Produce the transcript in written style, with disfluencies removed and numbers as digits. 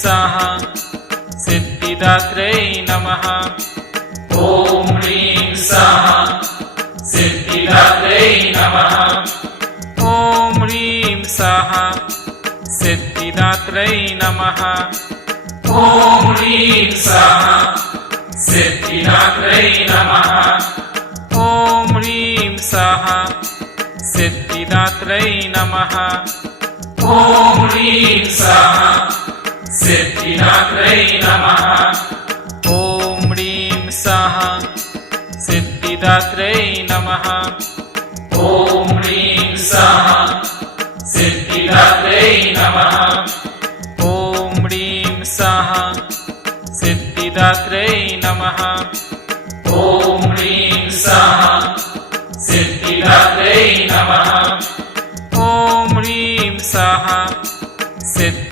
स्वाहा सिद्धिदात्रे नमः। ॐ ह्रीं स्वाहा सिद्धिदात्रे नमः। ॐ ह्रीं स्वाहा सिद्धिदात्रे नमः। ॐ ह्रीं स्वाहा सिद्धिदात्रे नमः। ॐ ह्रीं स्वाहा सिद्धिदात्रे नमः। ॐ ह्रीं स्वाहा सिद्धिदात्रे नमः। ॐ ह्रीं स्वाहा सिद्धिदात्रे नमः। ॐ ह्रीं स्वाहा सिद्धिदात्रे नमः। ॐ ह्रीं स्वाहा सिद्धिदात्रे नमः। ॐ ह्रीं स्वाहा सिद्धिदात्रे नमः। ॐ ह्रीं स्वाहा सिद्ध